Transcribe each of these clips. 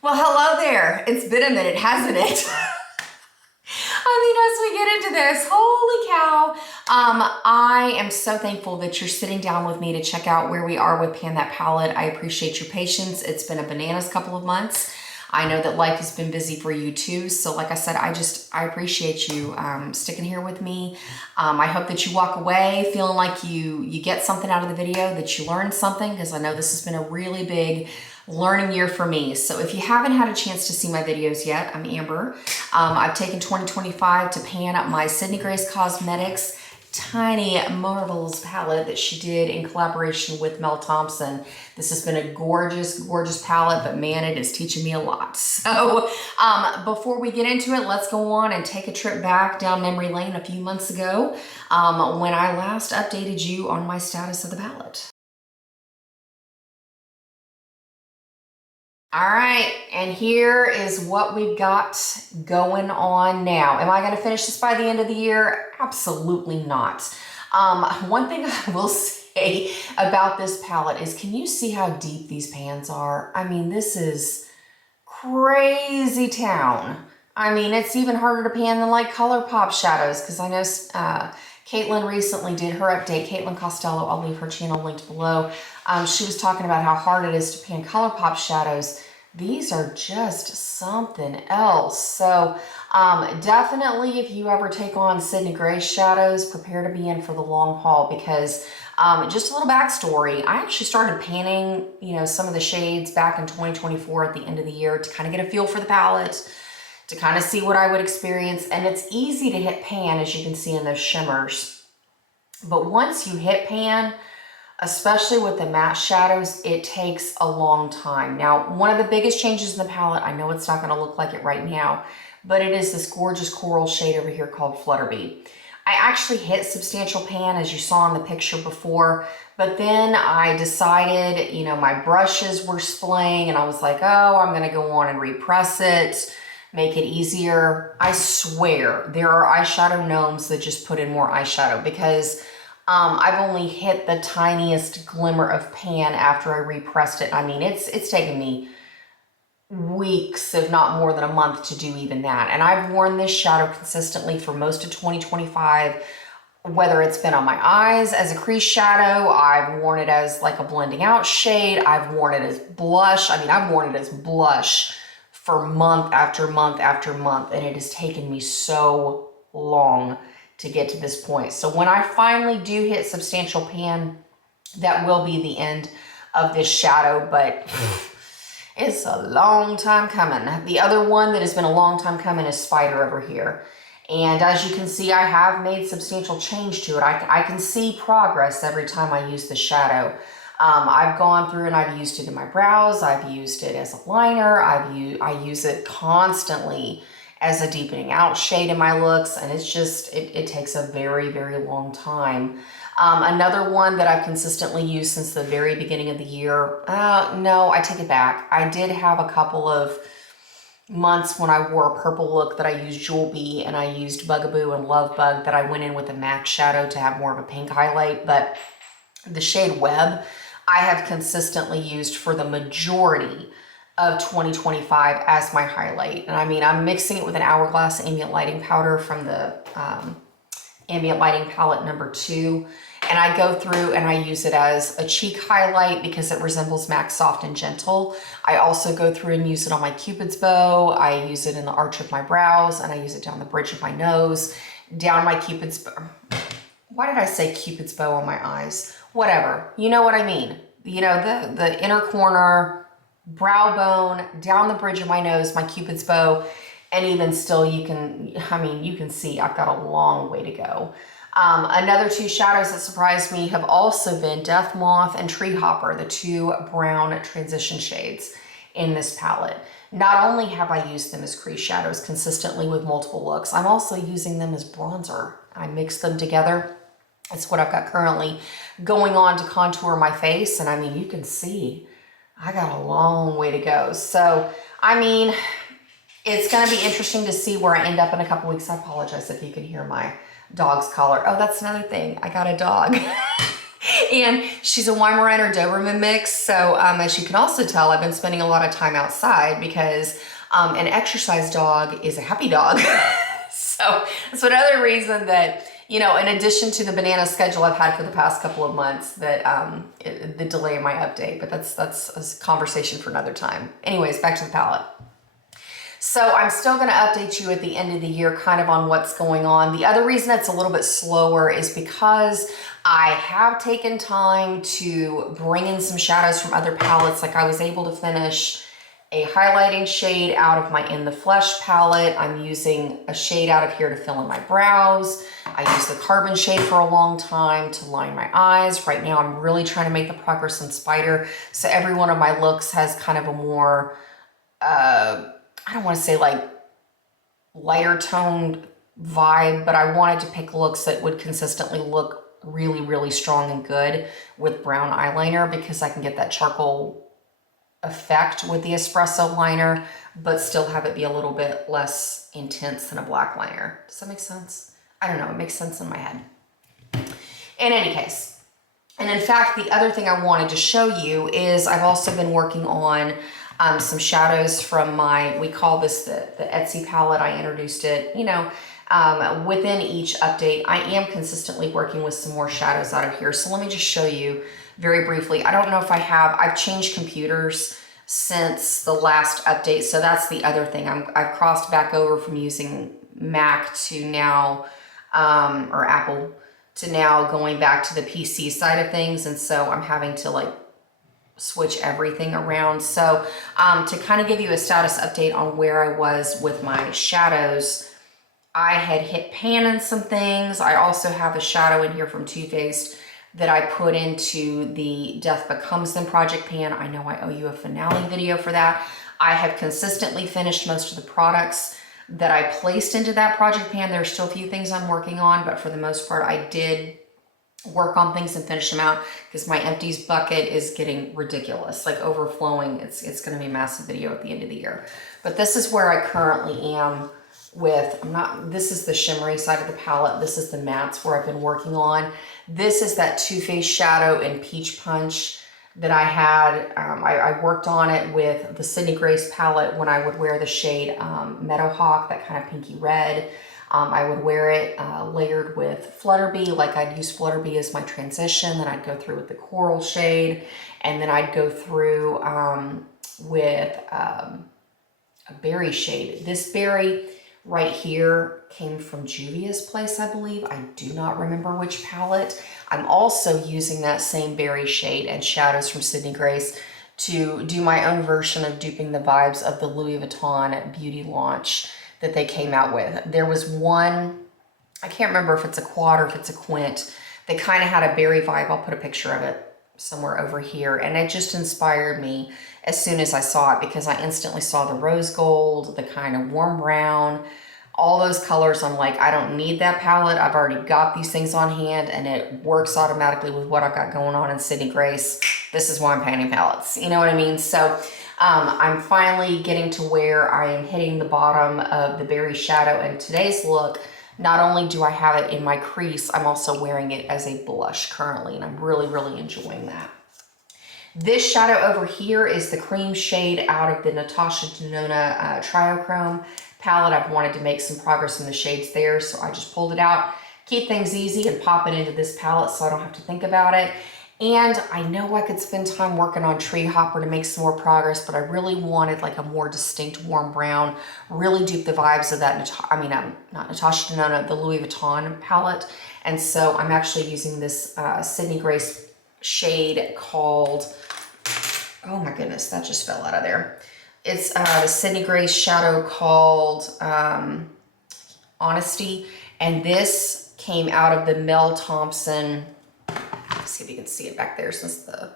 Well, hello there. It's been a minute, hasn't it? As we get into this, holy cow. I am so thankful that you're sitting down with me to check out where we are with Pan That Palette. I appreciate your patience. It's been a bananas couple of months. I know that life has been busy for you too. So like I said, I appreciate you sticking here with me. I hope that you walk away feeling like you get something out of the video, that you learned something, because I know this has been a really big learning year for me. So if you haven't had a chance to see my videos yet, I'm Amber. I've taken 2025 to pan up my Sydney Grace Cosmetics Tiny Marvels palette that she did in collaboration with Mel Thompson. This has been a gorgeous, gorgeous palette, but man, it is teaching me a lot. So before we get into it, let's go on and take a trip back down memory lane a few months ago when I last updated you on my status of the palette. All right, and here is what we've got going on now. Am I going to finish this by the end of the year? Absolutely not. One thing I will say about this palette is, can you see how deep these pans are? This is crazy town. It's even harder to pan than like ColourPop shadows, because I know Caitlin recently did her update. Caitlin Costello, I'll leave her channel linked below. She was talking about how hard it is to pan ColourPop shadows. These are just something else. So definitely, if you ever take on Sydney Grace shadows, prepare to be in for the long haul, because just a little backstory, I actually started panning, some of the shades back in 2024 at the end of the year to kind of get a feel for the palette, to kind of see what I would experience. And it's easy to hit pan, as you can see in those shimmers. But once you hit pan, especially with the matte shadows, it takes a long time. Now, one of the biggest changes in the palette, I know it's not going to look like it right now, but it is this gorgeous coral shade over here called Flutterby. I actually hit substantial pan, as you saw in the picture before, but then I decided, my brushes were splaying, and I was like, oh, I'm going to go on and repress it, make it easier. I swear there are eyeshadow gnomes that just put in more eyeshadow, because I've only hit the tiniest glimmer of pan after I repressed it. It's taken me weeks, if not more than a month, to do even that. And I've worn this shadow consistently for most of 2025, whether it's been on my eyes as a crease shadow, I've worn it as like a blending out shade, I've worn it as blush. I've worn it as blush for month after month after month, and it has taken me so long to get to this point. So when I finally do hit substantial pan, that will be the end of this shadow, but it's a long time coming. The other one that has been a long time coming is Spider over here. And as you can see, I have made substantial change to it. I can see progress every time I use the shadow. I've gone through and I've used it in my brows. I've used it as a liner. I use it constantly as a deepening out shade in my looks, and it's just, it takes a very, very long time. Another one that I've consistently used since the very beginning of the year, no, I take it back. I did have a couple of months when I wore a purple look that I used Jewel Bee, and I used Bugaboo and Love Bug that I went in with a MAC shadow to have more of a pink highlight, but the shade Web, I have consistently used for the majority of 2025 as my highlight. And I'm mixing it with an Hourglass Ambient Lighting Powder from the Ambient Lighting Palette number 2. And I go through and I use it as a cheek highlight because it resembles MAC Soft and Gentle. I also go through and use it on my Cupid's bow. I use it in the arch of my brows, and I use it down the bridge of my nose, down my Cupid's bow. Why did I say Cupid's bow on my eyes? Whatever, you know what I mean. The inner corner, brow bone, down the bridge of my nose, my Cupid's bow, and even still you can see I've got a long way to go. Another two shadows that surprised me have also been Death Moth and Tree Hopper, the two brown transition shades in this palette. Not only have I used them as crease shadows consistently with multiple looks, I'm also using them as bronzer. I mix them together. It's what I've got currently going on to contour my face, and you can see I got a long way to go. So, it's going to be interesting to see where I end up in a couple weeks. I apologize if you can hear my dog's collar. Oh, that's another thing. I got a dog. And she's a Weimaraner Doberman mix. So as you can also tell, I've been spending a lot of time outside because an exercise dog is a happy dog. So that's another reason that, you know, in addition to the banana schedule I've had for the past couple of months, that the delay in my update, but that's a conversation for another time. Anyways, back to the palette. So I'm still going to update you at the end of the year kind of on what's going on. The other reason it's a little bit slower is because I have taken time to bring in some shadows from other palettes. Like I was able to finish a highlighting shade out of my In the Flesh palette. I'm using a shade out of here to fill in my brows. I used the Carbon shade for a long time to line my eyes. Right now I'm really trying to make the progress on Spider. So every one of my looks has kind of a more, I don't want to say like lighter toned vibe, but I wanted to pick looks that would consistently look really, really strong and good with brown eyeliner because I can get that charcoal effect with the espresso liner, but still have it be a little bit less intense than a black liner. Does that make sense? I don't know, it makes sense in my head. In any case, and in fact, the other thing I wanted to show you is I've also been working on some shadows from my, we call this the Etsy palette. I introduced it, you know, within each update. I am consistently working with some more shadows out of here. So let me just show you very briefly. I don't know if I've changed computers since the last update. So that's the other thing. I've crossed back over from using Mac to now, or Apple to now going back to the PC side of things. And so I'm having to like switch everything around. So to kind of give you a status update on where I was with my shadows, I had hit pan in some things. I also have a shadow in here from Too Faced that I put into the Death Becomes Them project pan. I know I owe you a finale video for that. I have consistently finished most of the products that I placed into that project pan. There's still a few things I'm working on, but for the most part, I did work on things and finish them out because my empties bucket is getting ridiculous, like overflowing. It's going to be a massive video at the end of the year. But this is where I currently am with, this is the shimmery side of the palette. This is the mattes where I've been working on. This is that Too Faced shadow in Peach Punch that I had. I worked on it with the Sydney Grace palette when I would wear the shade Meadowhawk, that kind of pinky red. I would wear it layered with Flutterby, like I'd use Flutterby as my transition. Then I'd go through with the coral shade, and then I'd go through with a berry shade. This berry right here came from Juvia's Place, I believe. I do not remember which palette. I'm also using that same berry shade and shadows from Sydney Grace to do my own version of duping the vibes of the Louis Vuitton beauty launch that they came out with. There was one, I can't remember if it's a quad or if it's a quint, that kind of had a berry vibe. I'll put a picture of it somewhere over here. And it just inspired me as soon as I saw it because I instantly saw the rose gold, the kind of warm brown, all those colors. I'm like, I don't need that palette. I've already got these things on hand and it works automatically with what I've got going on in Sydney Grace. This is why I'm painting palettes. You know what I mean? So I'm finally getting to where I am hitting the bottom of the berry shadow. And today's look, not only do I have it in my crease, I'm also wearing it as a blush currently. And I'm really, really enjoying that. This shadow over here is the cream shade out of the Natasha Denona Triochrome palette. I've wanted to make some progress in the shades there, so I just pulled it out, keep things easy and pop it into this palette so I don't have to think about it. And I know I could spend time working on Tree Hopper to make some more progress, but I really wanted like a more distinct warm brown, really dupe the vibes of that, not Natasha Denona, the Louis Vuitton palette. And so I'm actually using this Sydney Grace shade called, oh my goodness, that just fell out of there. It's the Sydney Grace shadow called Honesty. And this came out of the Mel Thompson, let's see if you can see it back there since the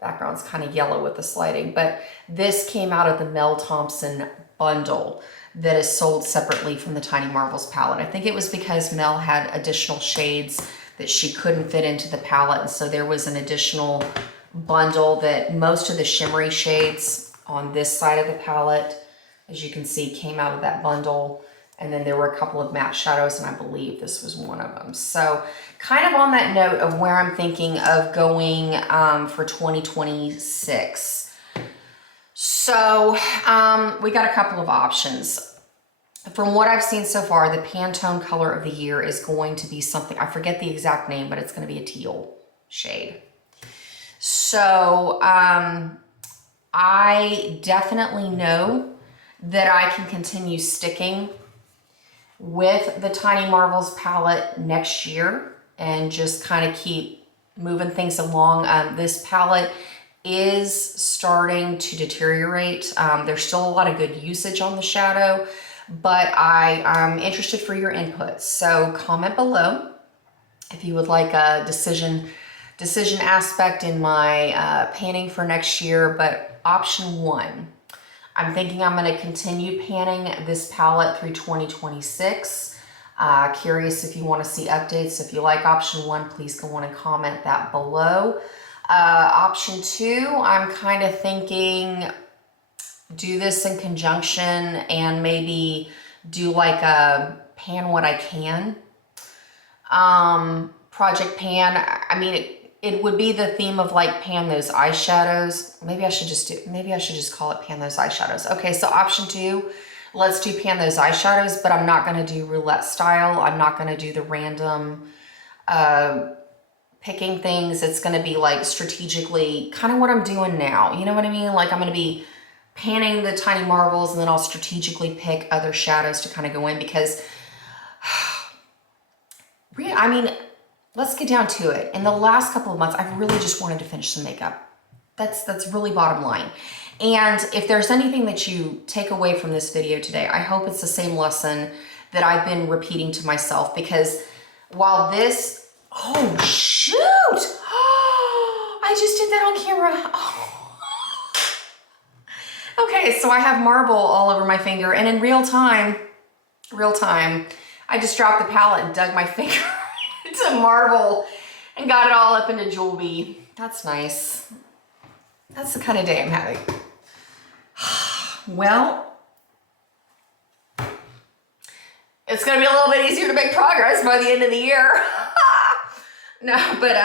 background's kind of yellow with the sliding. But this came out of the Mel Thompson bundle that is sold separately from the Tiny Marvels palette. I think it was because Mel had additional shades that she couldn't fit into the palette. And so there was an additional bundle that most of the shimmery shades on this side of the palette, as you can see, came out of that bundle And then there were a couple of matte shadows, and I believe this was one of them. So kind of on that note of where I'm thinking of going for 2026. So we got a couple of options. From what I've seen so far, the Pantone color of the year is going to be something, I forget the exact name, but it's going to be a teal shade. So I definitely know that I can continue sticking with the Tiny Marvels palette next year and just kind of keep moving things along. This palette is starting to deteriorate. There's still a lot of good usage on the shadow, but I'm interested for your input. So comment below if you would like a decision aspect in my panning for next year. But option 1, I'm thinking I'm going to continue panning this palette through 2026. Curious if you want to see updates. If you like option 1, please go on and comment that below. Option 2, I'm kind of thinking do this in conjunction and maybe do like a pan what I can project pan. I mean, it would be the theme of like pan those eyeshadows. Maybe I should just call it pan those eyeshadows. Okay, so option 2, let's do pan those eyeshadows, but I'm not going to do roulette style. I'm not going to do the random picking things. It's going to be like strategically kind of what I'm doing now. You know what I mean? Like I'm going to be panning the Tiny Marvels, and then I'll strategically pick other shadows to kind of go in because, I mean, let's get down to it. In the last couple of months, I've really just wanted to finish some makeup. That's really bottom line. And if there's anything that you take away from this video today, I hope it's the same lesson that I've been repeating to myself, because while this, oh shoot, I just did that on camera. Oh. Okay, so I have marble all over my finger, and in real time, I just dropped the palette and dug my finger into marble and got it all up into Jewel Bee. That's nice. That's the kind of day I'm having. Well, it's gonna be a little bit easier to make progress by the end of the year. No, but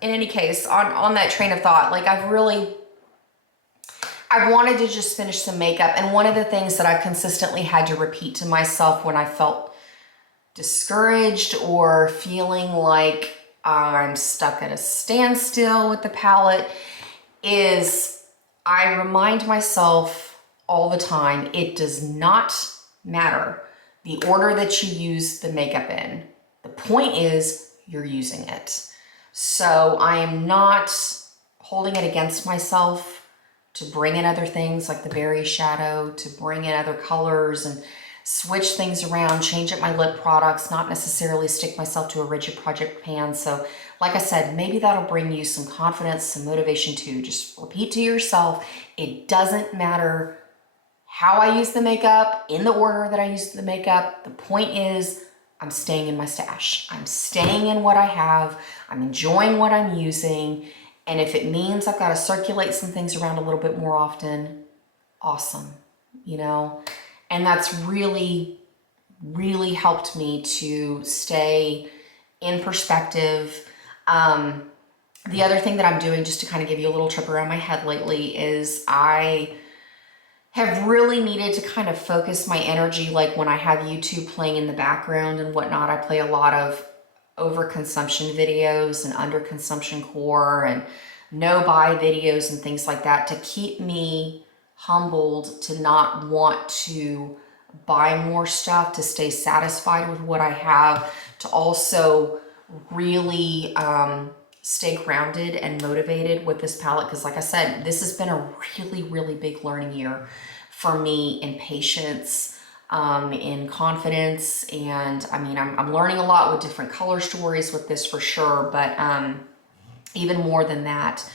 in any case, on that train of thought, like I wanted to just finish some makeup, and one of the things that I consistently had to repeat to myself when I felt discouraged or feeling like I'm stuck at a standstill with the palette is I remind myself all the time, it does not matter the order that you use the makeup in. The point is you're using it. So I am not holding it against myself to bring in other things like the berry shadow, to bring in other colors and switch things around, change up my lip products, not necessarily stick myself to a rigid project pan. So like I said, maybe that'll bring you some confidence, some motivation too. Just repeat to yourself, it doesn't matter how I use the makeup, in the order that I use the makeup. The point is I'm staying in my stash. I'm staying in what I have. I'm enjoying what I'm using. And if it means I've got to circulate some things around a little bit more often, awesome, you know? And that's really, really helped me to stay in perspective. The other thing that I'm doing, just to kind of give you a little trip around my head lately, is I have really needed to kind of focus my energy. Like when I have YouTube playing in the background and whatnot, I play a lot of overconsumption videos and underconsumption core and no buy videos and things like that to keep me humbled, to not want to buy more stuff, to stay satisfied with what I have, to also really stay grounded and motivated with this palette. Because like I said, this has been a really, really big learning year for me in patience, in confidence. And I mean, I'm learning a lot with different color stories with this for sure. But even more than that,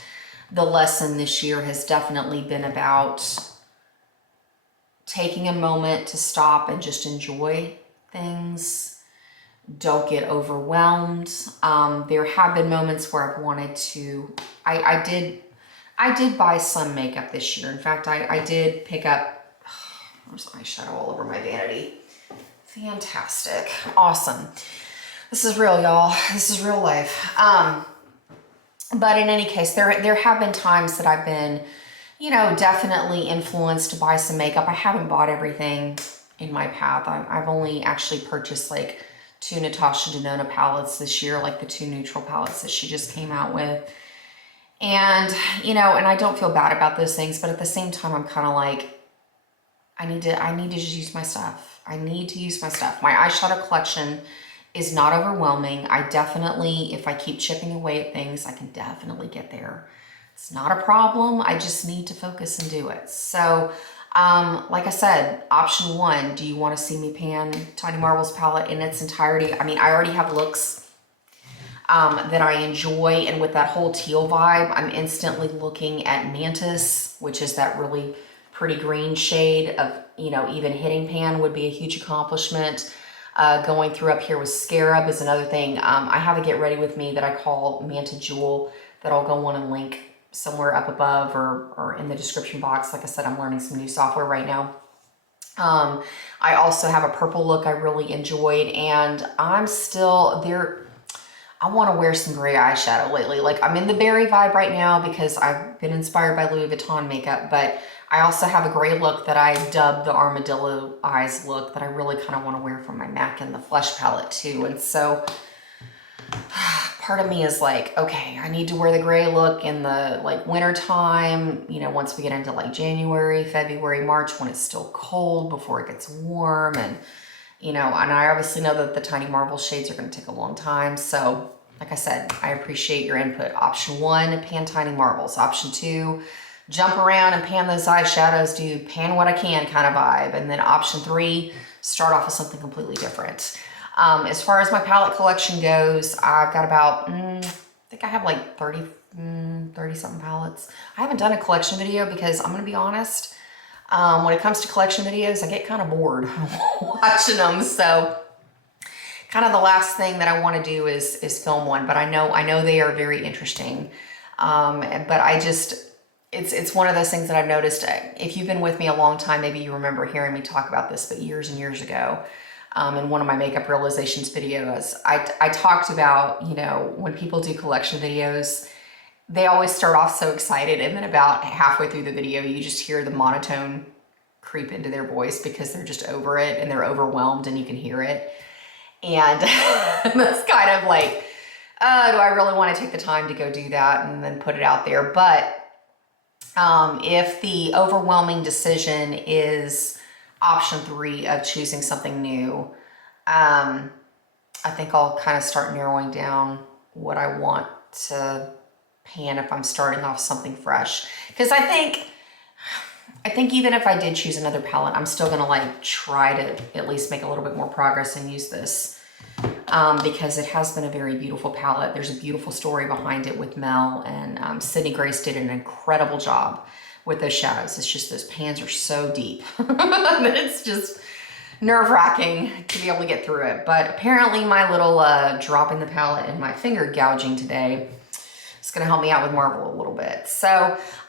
the lesson this year has definitely been about taking a moment to stop and just enjoy things. Don't get overwhelmed. There have been moments where I've wanted to, I did buy some makeup this year. In fact, I did pick up, there's eyeshadow all over my vanity. Fantastic. Awesome. This is real, y'all. This is real life. But in any case, there have been times that I've been, you know, definitely influenced by some makeup. I haven't bought everything in my path. I've only actually purchased like 2 Natasha Denona palettes this year, like the 2 neutral palettes that she just came out with. And, you know, and I don't feel bad about those things, but at the same time, I'm kind of like, I need to just use my stuff. I need to use my stuff. My eyeshadow collection is not overwhelming. I definitely, if I keep chipping away at things, I can definitely get there. It's not a problem. I just need to focus and do it. So, like I said, option 1, do you want to see me pan Tiny Marvels palette in its entirety? I mean, I already have looks that I enjoy, and with that whole teal vibe, I'm instantly looking at Mantis, which is that really pretty green shade of, you know, even hitting pan would be a huge accomplishment. Going through up here with Scarab is another thing. I have a Get Ready With Me that I call Manta Jewel that I'll go on and link somewhere up above or in the description box. Like I said, I'm learning some new software right now. I also have a purple look I really enjoyed, and I'm still there. I want to wear some gray eyeshadow lately. Like, I'm in the berry vibe right now because I've been inspired by Louis Vuitton makeup, but I also have a gray look that I dubbed the Armadillo Eyes look that I really kind of want to wear from my MAC in the Flesh palette too. And so part of me is like, okay, I need to wear the gray look in the like winter time, you know, once we get into like January, February, March, when it's still cold before it gets warm. And, you know, and I obviously know that the Tiny Marvel shades are going to take a long time. So like I said, I appreciate your input. Option 1, pan Tiny Marvels. Option 2, jump around and pan those eyeshadows, do pan what I can kind of vibe. And then option 3, start off with something completely different. As far as my palette collection goes, I've got about, I think I have like 30 something palettes. I haven't done a collection video because I'm going to be honest, when it comes to collection videos, I get kind of bored watching them. So kind of the last thing that I want to do is film one, but I know they are very interesting. But I just, it's one of those things that I've noticed. If you've been with me a long time, maybe you remember hearing me talk about this, but years and years ago, in one of my makeup realizations videos, I talked about, you know, when people do collection videos, they always start off so excited, and then about halfway through the video, you just hear the monotone creep into their voice because they're just over it and they're overwhelmed and you can hear it. And that's kind of like, do I really want to take the time to go do that and then put it out there? But if the overwhelming decision is option 3 of choosing something new, I think I'll kind of start narrowing down what I want to pan if I'm starting off something fresh. Because I think even if I did choose another palette, I'm still gonna like try to at least make a little bit more progress and use this because it has been a very beautiful palette. There's a beautiful story behind it with Mel, and Sydney Grace did an incredible job with those shadows. It's just those pans are so deep that it's just nerve-wracking to be able to get through it. But apparently my little drop in the palette and my finger gouging today is going to help me out with Marvel a little bit. So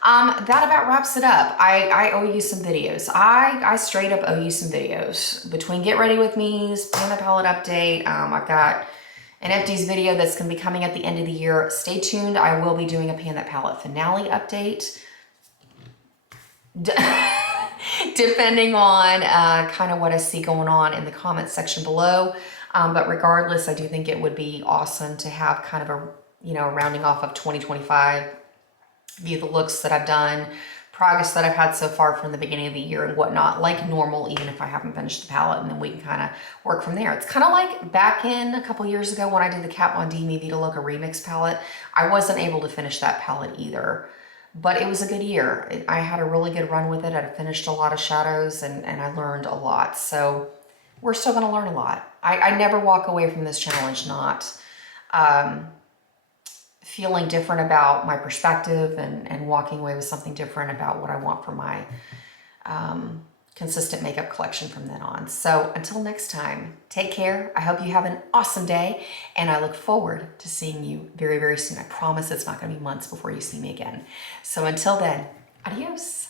that about wraps it up. I owe you some videos. I straight up owe you some videos. Between Get Ready With Me's, Pan the Palette update, I've got an Empties video that's going to be coming at the end of the year. Stay tuned. I will be doing a Pan That Palette finale update. Depending on kind of what I see going on in the comments section below. But regardless, I do think it would be awesome to have kind of a, you know, rounding off of 2025, view the looks that I've done, progress that I've had so far from the beginning of the year and whatnot, like normal, even if I haven't finished the palette, and then we can kind of work from there. It's kind of like back in a couple years ago when I did the Kat Von D Mi Vita Loca remix palette. I wasn't able to finish that palette either. But it was a good year. I had a really good run with it. I finished a lot of shadows and I learned a lot. So we're still gonna learn a lot. I never walk away from this challenge not feeling different about my perspective and walking away with something different about what I want for my consistent makeup collection from then on. So until next time, take care. I hope you have an awesome day, and I look forward to seeing you very, very soon. I promise it's not going to be months before you see me again. So until then, adios.